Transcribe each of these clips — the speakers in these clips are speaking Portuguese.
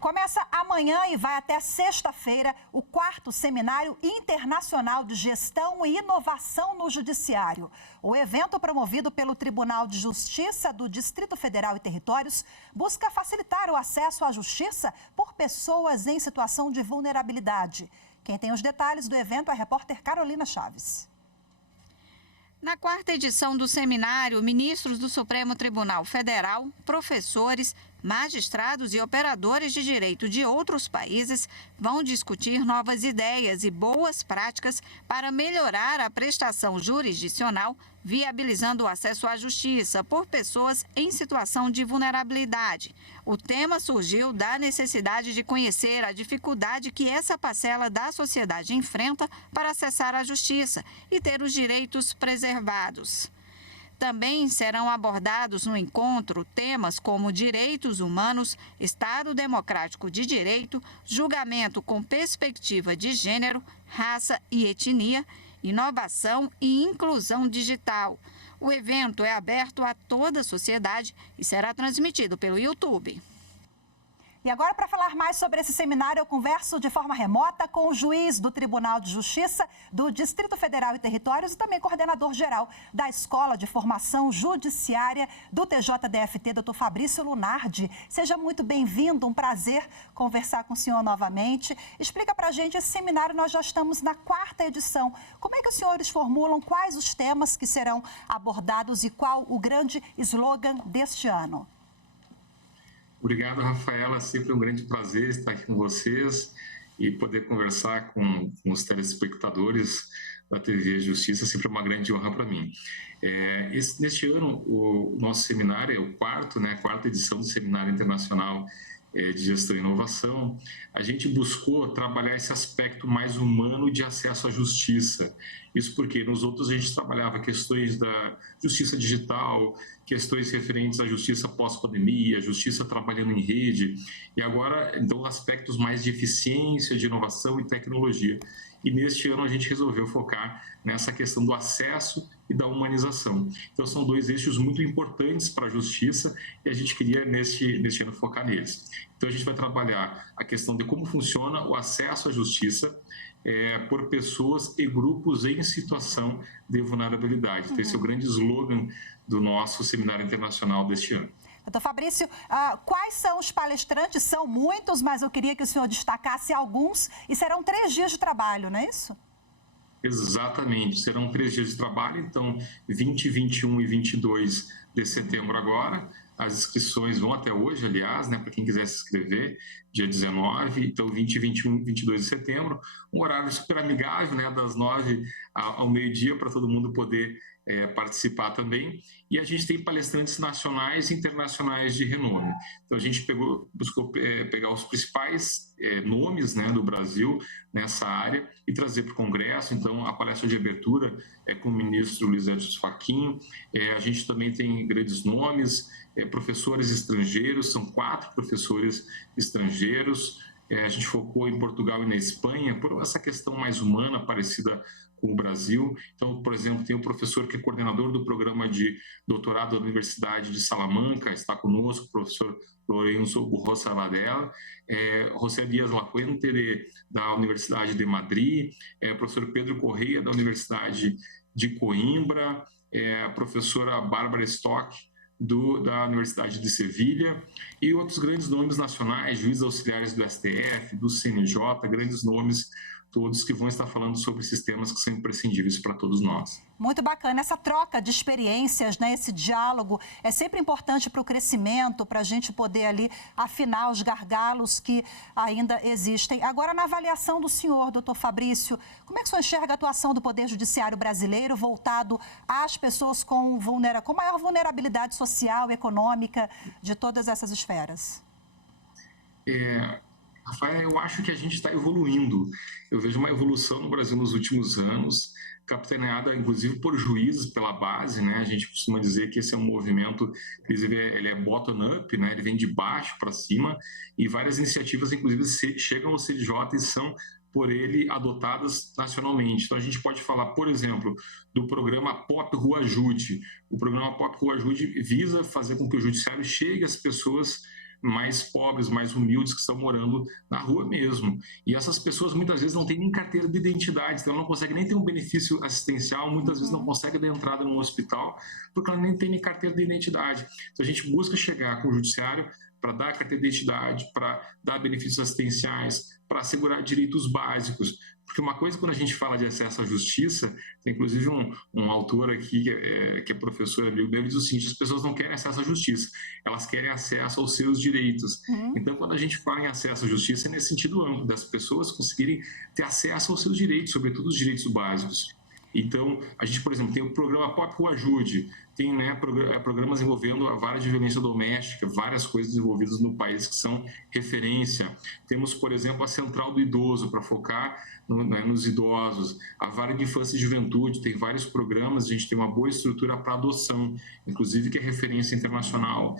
Começa amanhã e vai até sexta-feira o 4º Seminário Internacional de Gestão e Inovação no Judiciário. O evento, promovido pelo Tribunal de Justiça do Distrito Federal e Territórios, busca facilitar o acesso à justiça por pessoas em situação de vulnerabilidade. Quem tem os detalhes do evento é a repórter Carolina Chaves. Na 4ª edição do seminário, ministros do Supremo Tribunal Federal, professores, magistrados e operadores de direito de outros países vão discutir novas ideias e boas práticas para melhorar a prestação jurisdicional, viabilizando o acesso à justiça por pessoas em situação de vulnerabilidade. O tema surgiu da necessidade de conhecer a dificuldade que essa parcela da sociedade enfrenta para acessar a justiça e ter os direitos preservados. Também serão abordados no encontro temas como direitos humanos, Estado democrático de direito, julgamento com perspectiva de gênero, raça e etnia, inovação e inclusão digital. O evento é aberto a toda a sociedade e será transmitido pelo YouTube. E agora, para falar mais sobre esse seminário, eu converso de forma remota com o juiz do Tribunal de Justiça do Distrito Federal e Territórios e também coordenador-geral da Escola de Formação Judiciária do TJDFT, doutor Fabrício Lunardi. Seja muito bem-vindo, um prazer conversar com o senhor novamente. Explica para a gente, esse seminário nós já estamos na 4ª edição. Como é que os senhores formulam, quais os temas que serão abordados e qual o grande slogan deste ano? Obrigado, Rafaela. Sempre um grande prazer estar aqui com vocês e poder conversar com os telespectadores da TV Justiça. Sempre uma grande honra para mim. Neste ano, o nosso seminário é o 4ª edição do Seminário Internacional de Gestão e Inovação. A gente buscou trabalhar esse aspecto mais humano de acesso à justiça. Isso porque nos outros a gente trabalhava questões da justiça digital, questões referentes à justiça pós-pandemia, justiça trabalhando em rede, e agora, então, aspectos mais de eficiência, de inovação e tecnologia. E neste ano a gente resolveu focar nessa questão do acesso e da humanização. Então, são dois eixos muito importantes para a justiça e a gente queria, neste ano, focar neles. Então, a gente vai trabalhar a questão de como funciona o acesso à justiça por pessoas e grupos em situação de vulnerabilidade. Então, esse é o grande slogan do nosso Seminário Internacional deste ano. Doutor Fabrício, quais são os palestrantes? São muitos, mas eu queria que o senhor destacasse alguns. E serão 3 dias de trabalho, não é isso? Exatamente, serão 3 dias de trabalho, então 20, 21 e 22 de setembro agora. As inscrições vão até hoje, aliás, para quem quiser se inscrever, dia 19, então 20, 21 e 22 de setembro. Um horário super amigável, das 9 ao meio-dia, para todo mundo poder participar também. E a gente tem palestrantes nacionais e internacionais de renome. Então, a gente buscou pegar os principais nomes do Brasil nessa área e trazer para o Congresso. Então, a palestra de abertura é com o ministro Luiz Edson Fachin. A gente também tem grandes nomes, professores estrangeiros, são 4 professores estrangeiros. A gente focou em Portugal e na Espanha por essa questão mais humana, parecida com o Brasil. Então, por exemplo, tem o professor que é coordenador do programa de doutorado da Universidade de Salamanca, está conosco, o professor Lourenço Rosaladella, José Dias Lafuente, da Universidade de Madrid, professor Pedro Correia, da Universidade de Coimbra, a professora Bárbara Stock, da Universidade de Sevilha, e outros grandes nomes nacionais, juízes auxiliares do STF, do CNJ, grandes nomes todos que vão estar falando sobre sistemas que são imprescindíveis para todos nós. Muito bacana. Essa troca de experiências, esse diálogo é sempre importante para o crescimento, para a gente poder ali afinar os gargalos que ainda existem. Agora, na avaliação do senhor, doutor Fabrício, como é que o senhor enxerga a atuação do Poder Judiciário brasileiro voltado às pessoas com maior vulnerabilidade social e econômica de todas essas esferas? Rafael, eu acho que a gente está evoluindo. Eu vejo uma evolução no Brasil nos últimos anos, capitaneada, inclusive, por juízes pela base, A gente costuma dizer que esse é um movimento, inclusive, ele é bottom-up, Ele vem de baixo para cima, e várias iniciativas, inclusive, chegam ao CNJ e são, por ele, adotadas nacionalmente. Então, a gente pode falar, por exemplo, do programa POP Rua Ajude. O programa POP Rua Ajude visa fazer com que o judiciário chegue às pessoas mais pobres, mais humildes, que estão morando na rua mesmo. E essas pessoas muitas vezes não têm nem carteira de identidade, então não conseguem nem ter um benefício assistencial, muitas vezes não conseguem dar entrada num hospital, porque ela nem tem nem carteira de identidade. Então a gente busca chegar com o judiciário para dar carteira de identidade, para dar benefícios assistenciais, para assegurar direitos básicos. Porque uma coisa, quando a gente fala de acesso à justiça, tem inclusive um autor aqui, que é professor amigo dele, diz o seguinte: as pessoas não querem acesso à justiça, elas querem acesso aos seus direitos. Então, quando a gente fala em acesso à justiça, é nesse sentido amplo, das pessoas conseguirem ter acesso aos seus direitos, sobretudo os direitos básicos. Então, a gente, por exemplo, tem o programa Pop Rua Ajude, tem programas envolvendo a vara de violência doméstica, várias coisas envolvidas no país que são referência. Temos, por exemplo, a Central do Idoso, para focar nos idosos. A vara de infância e juventude tem vários programas, a gente tem uma boa estrutura para adoção, inclusive que é referência internacional.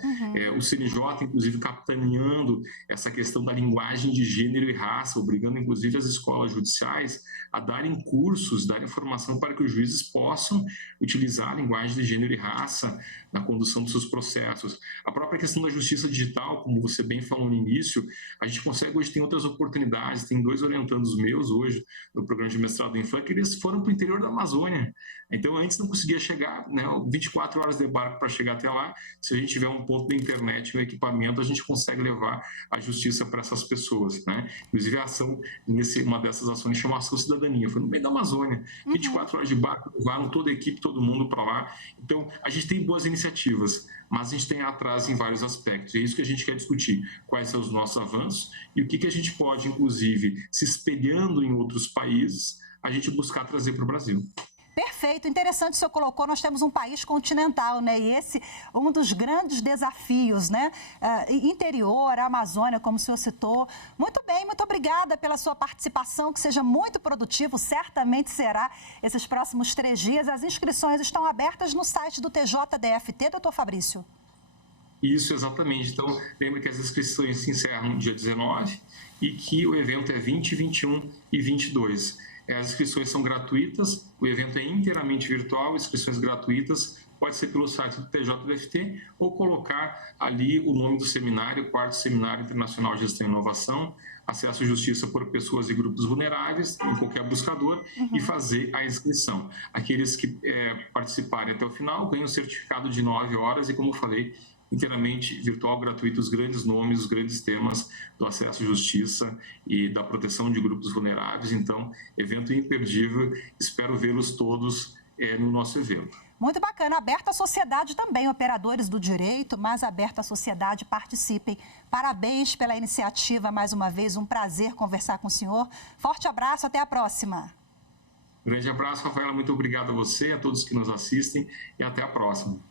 O CNJ, inclusive, capitaneando essa questão da linguagem de gênero e raça, obrigando, inclusive, as escolas judiciais a darem cursos, darem informação para que os juízes possam utilizar a linguagem de gênero e raça na condução dos seus processos. A própria questão da justiça digital, como você bem falou no início, a gente consegue hoje, tem outras oportunidades, tem 2 orientandos meus hoje no programa de mestrado em FAM, que eles foram para o interior da Amazônia. Então, antes não conseguia chegar, 24 horas de barco para chegar até lá. Se a gente tiver um ponto da internet, um equipamento, a gente consegue levar a justiça para essas pessoas, né? Inclusive, a ação, uma dessas ações chama Ação Cidadania, foi no meio da Amazônia. 24 horas de barco, levaram toda a equipe, todo mundo para lá. Então, a gente tem boas iniciativas, mas a gente tem atraso em vários aspectos. É isso que a gente quer discutir, quais são os nossos avanços e o que a gente pode, inclusive, se espelhando em outros países, a gente buscar trazer para o Brasil. Perfeito, interessante o senhor colocou, nós temos um país continental, né? E esse um dos grandes desafios, né? Interior, a Amazônia, como o senhor citou. Muito bem, muito obrigada pela sua participação, que seja muito produtivo, certamente será esses próximos 3 dias. As inscrições estão abertas no site do TJDFT, doutor Fabrício. Isso, exatamente. Então, lembra que as inscrições se encerram no dia 19 e que o evento é 20, 21 e 22. As inscrições são gratuitas, o evento é inteiramente virtual, inscrições gratuitas, pode ser pelo site do TJDFT ou colocar ali o nome do seminário, 4º Seminário Internacional de Gestão e Inovação, Acesso à Justiça por Pessoas e Grupos Vulneráveis, em qualquer buscador, e fazer a inscrição. Aqueles que participarem até o final ganham um certificado de 9 horas e, como eu falei, inteiramente virtual, gratuito, os grandes nomes, os grandes temas do acesso à justiça e da proteção de grupos vulneráveis. Então, evento imperdível, espero vê-los todos no nosso evento. Muito bacana, aberto à sociedade também, operadores do direito, mas aberto à sociedade, participem. Parabéns pela iniciativa, mais uma vez, um prazer conversar com o senhor. Forte abraço, até a próxima. Grande abraço, Rafaela, muito obrigado a você, a todos que nos assistem e até a próxima.